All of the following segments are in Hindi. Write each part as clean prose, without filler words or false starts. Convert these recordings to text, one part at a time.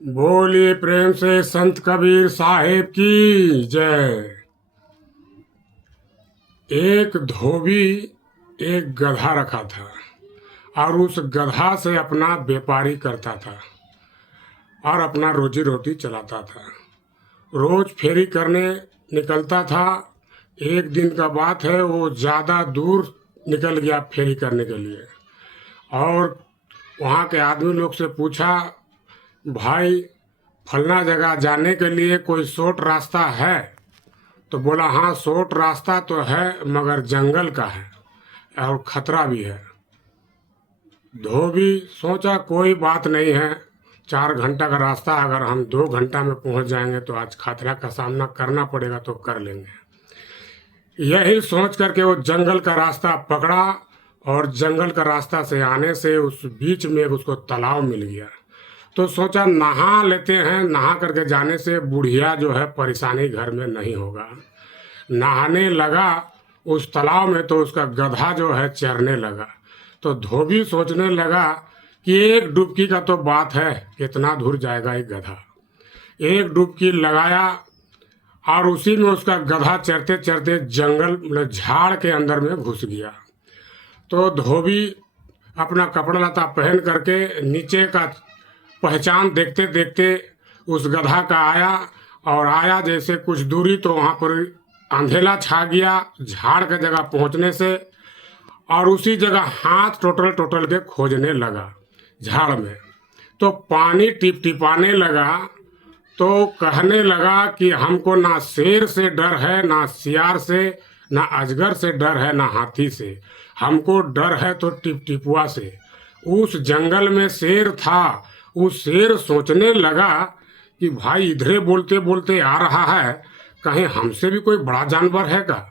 बोलिए प्रेम से संत कबीर साहेब की जय। एक धोबी एक गधा रखा था और उस गधा से अपना व्यापारी करता था और अपना रोजी रोटी चलाता था। रोज फेरी करने निकलता था। एक दिन का बात है, वो ज़्यादा दूर निकल गया फेरी करने के लिए और वहाँ के आदमी लोग से पूछा, भाई फलना जगह जाने के लिए कोई शॉर्ट रास्ता है? तो बोला, हाँ शॉर्ट रास्ता तो है मगर जंगल का है और खतरा भी है। धोबी सोचा कोई बात नहीं है, 4 घंटा का रास्ता, अगर हम 2 घंटा में पहुंच जाएंगे तो आज खतरा का सामना करना पड़ेगा तो कर लेंगे। यही सोच करके वो जंगल का रास्ता पकड़ा और जंगल का रास्ता से आने से उस बीच में उसको तालाब मिल गया। तो सोचा नहा लेते हैं, नहा करके जाने से बुढ़िया जो है परेशानी घर में नहीं होगा। नहाने लगा उस तालाब में तो उसका गधा जो है चरने लगा। तो धोबी सोचने लगा कि एक डुबकी का तो बात है, कितना दूर जाएगा एक गधा। एक डुबकी लगाया और उसी में उसका गधा चरते चरते जंगल मतलब झाड़ के अंदर में घुस गया। तो धोबी अपना कपड़ा लता पहन करके नीचे का पहचान देखते देखते उस गधा का आया और आया जैसे कुछ दूरी तो वहाँ पर अंधेला छा गया झाड़ के जगह पहुँचने से, और उसी जगह हाथ टोटल टोटल के खोजने लगा झाड़ में। तो पानी टिप टिपाने लगा तो कहने लगा कि हमको ना शेर से डर है, ना सियार से, ना अजगर से डर है, ना हाथी से, हमको डर है तो टिपटिपुआ से। उस जंगल में शेर था। उस शेर सोचने लगा कि भाई इधरे बोलते बोलते आ रहा है, कहीं हमसे भी कोई बड़ा जानवर है का?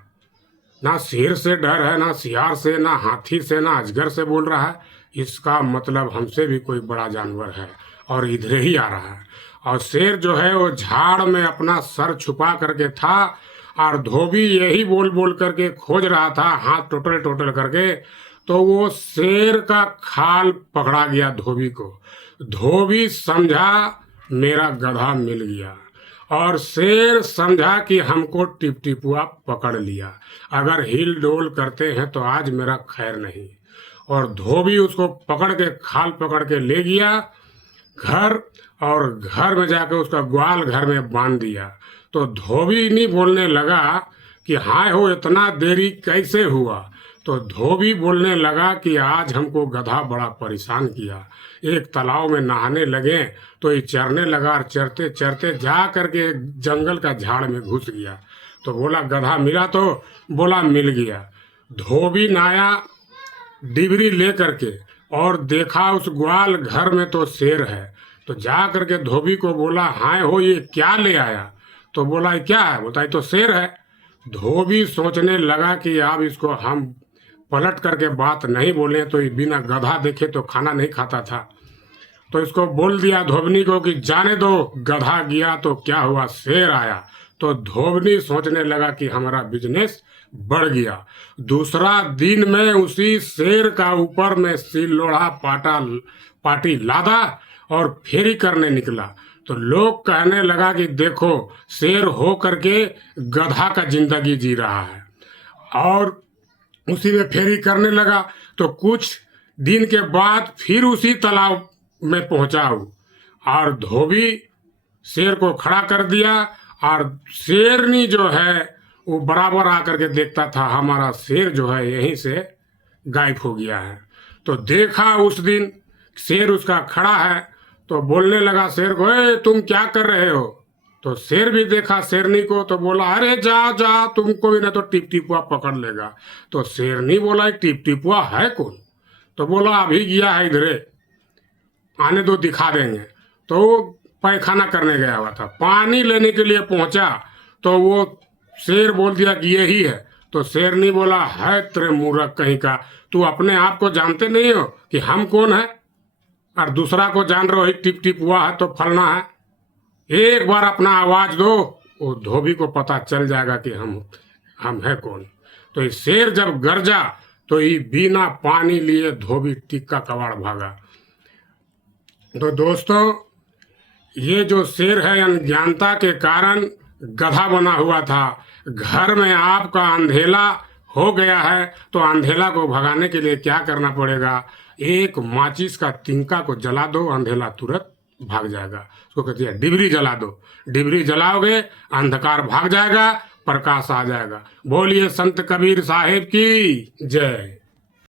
ना शेर से डर है, ना सियार से, ना हाथी से, ना अजगर से बोल रहा है, इसका मतलब हमसे भी कोई बड़ा जानवर है और इधरे ही आ रहा है। और शेर जो है वो झाड़ में अपना सर छुपा करके था और धोबी यही बोल बोल करके खोज रहा था हाथ टोटल टोटल करके। तो वो शेर का खाल पकड़ा गया धोबी को। धोबी समझा मेरा गधा मिल गया और शेर समझा कि हमको टिपटिपुआ पकड़ लिया, अगर हिल डोल करते हैं तो आज मेरा खैर नहीं। और धोबी उसको पकड़ के खाल पकड़ के ले गया घर और घर में जाकर उसका ग्वाल घर में बांध दिया। तो धोबी नहीं बोलने लगा कि हाय हो इतना देरी कैसे हुआ। तो धोबी बोलने लगा कि आज हमको गधा बड़ा परेशान किया। एक तालाब में नहाने लगे तो ये चरने लगा और चरते चरते जा करके जंगल का झाड़ में घुस गया। तो बोला गधा मिला? तो बोला मिल गया। धोबी नहाया डिबरी ले करके और देखा उस ग्वाल घर में तो शेर है। तो जा करके धोबी को बोला, हाय हो ये क्या ले आया? तो बोला ये क्या है? बोलता ये तो शेर है। धोबी सोचने लगा कि अब इसको हम पलट करके बात नहीं बोले तो ये बिना गधा देखे तो खाना नहीं खाता था। तो इसको बोल दिया धोबनी को कि जाने दो, गधा गया तो क्या हुआ, शेर आया। तो धोबनी सोचने लगा कि हमारा बिजनेस बढ़ गया। दूसरा दिन में उसी शेर का ऊपर में सिलोड़ा पाटी लादा और फेरी करने निकला। तो लोग कहने लगा कि देखो शेर हो करके गधा का जिंदगी जी रहा है, और उसी में फेरी करने लगा। तो कुछ दिन के बाद फिर उसी तालाब में पहुंचा हूँ और धोबी शेर को खड़ा कर दिया और शेरनी जो है वो बराबर आकर के देखता था हमारा शेर जो है यहीं से गायब हो गया है। तो देखा उस दिन शेर उसका खड़ा है तो बोलने लगा शेर को, ए तुम क्या कर रहे हो? तो शेर भी देखा शेरनी को तो बोला, अरे जा जा, तुमको भी ना तो टिपटिपुआ पकड़ लेगा। तो शेरनी बोला टिपटिपुआ है कौन? तो बोला अभी गया है इधरे, आने दो दिखा देंगे। तो वो पैखाना करने गया हुआ था, पानी लेने के लिए पहुंचा तो वो शेर बोल दिया कि यही है। तो शेरनी बोला, है तेरे मूर्ख कहीं का, तू अपने आप को जानते नहीं हो कि हम कौन है और दूसरा को जान रहे हो टिप टिप हुआ है तो फलना है। एक बार अपना आवाज दो, वो धोबी को पता चल जाएगा कि हम है कौन। तो ये शेर जब गरजा तो ये बिना पानी लिए धोबी टिक्का कबाड़ भागा। तो दोस्तों ये जो शेर है अज्ञानता के कारण गधा बना हुआ था। घर में आपका अंधेला हो गया है तो अंधेला को भगाने के लिए क्या करना पड़ेगा? एक माचिस का तिनका को जला दो, अंधेला तुरंत भाग जाएगा। उसको कहती है डिबरी जला दो। डिबरी जलाओगे अंधकार भाग जाएगा, प्रकाश आ जाएगा। बोलिए संत कबीर साहेब की जय।